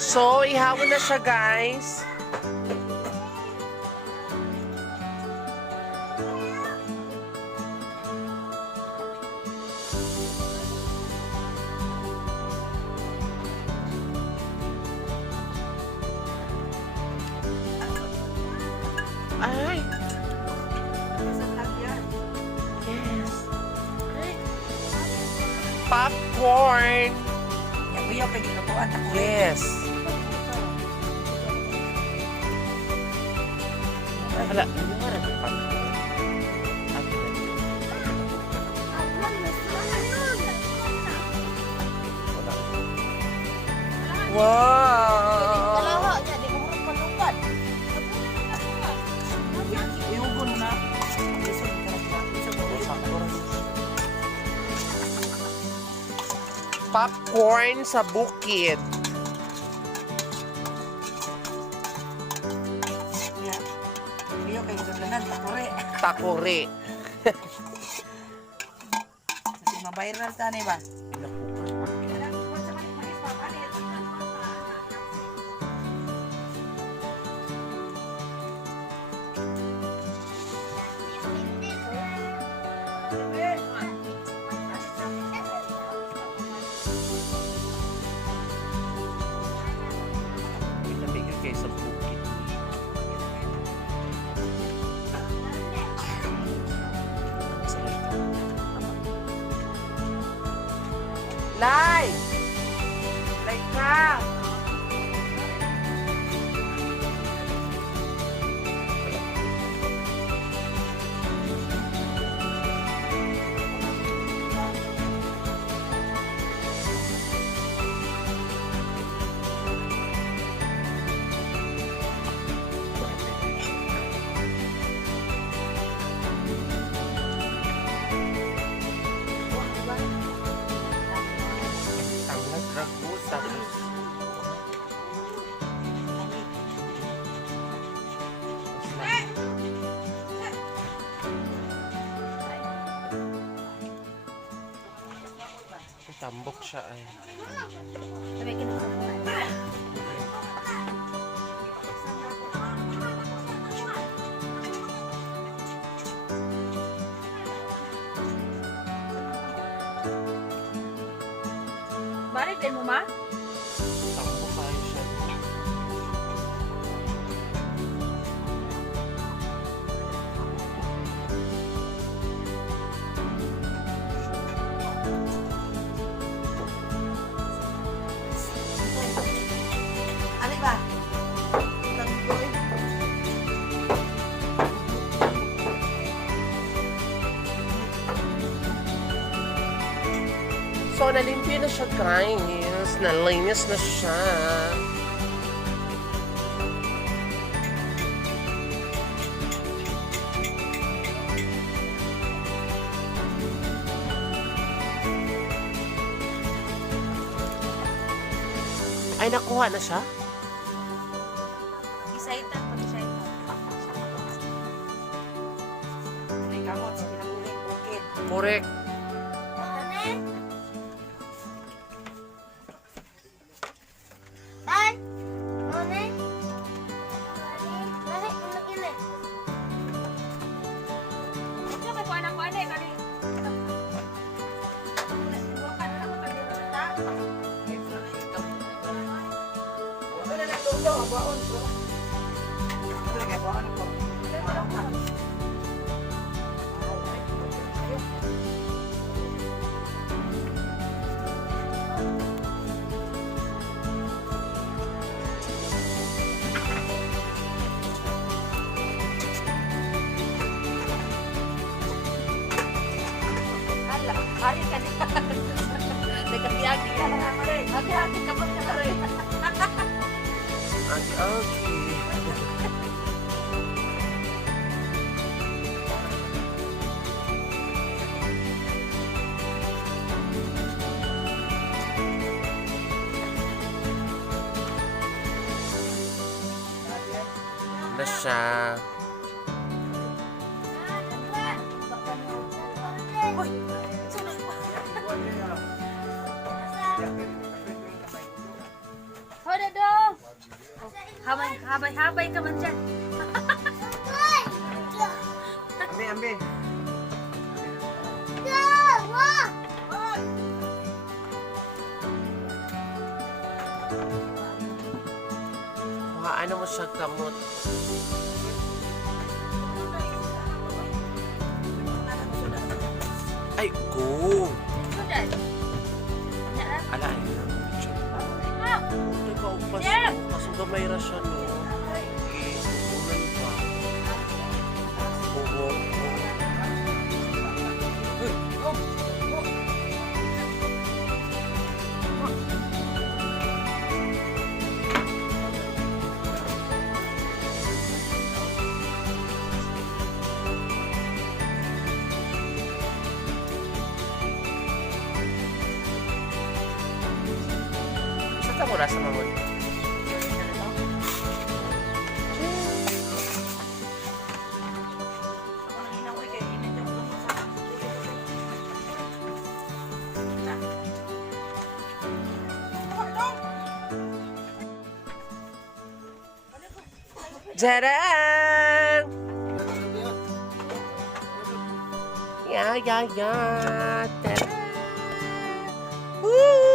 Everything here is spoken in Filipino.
So, ihawon na siya, guys. Ay. Yes. Popcorn. Yes. Hala. Wow. Popcorn sa bukid. Takore. Mabiral ta ni ba? Pinamigay kayo sa bukid. Live! Live ka! Tanglad, ragu, tapos tambok siya ay. Balik din mo, ma? Tambok kayo siya. Ano ba? Tanggoy. So, nalimpyo na siya, guys. Nalinis na siya. Ay, nakuha na siya? Isaitan, pag-isaitan. May kamot sa pinamuling bukid. Correct. Ito, may kuha ng kuha na, kali. Buwakan na lang mo, kali. Wala na tulo, baon ko. Wala kay baon ko. Hala, hari ka din. Nagkabiyagi ka na. Hagi-hagi ka pa ka rin. Okay. Na siya. Uy, sunod mo. Hold the door. Habay ka man dyan. Ambe, ambe. Ano mo siya kamot? Ay, go! Sudan. Ala, ayun. Nagkaupas Jeff! mo. Kaso gamay ra siya, no? Okay, kukunan pa. Oo. Sa mura sa mamon. Tadaan! Yeah. Tadaan! Woo!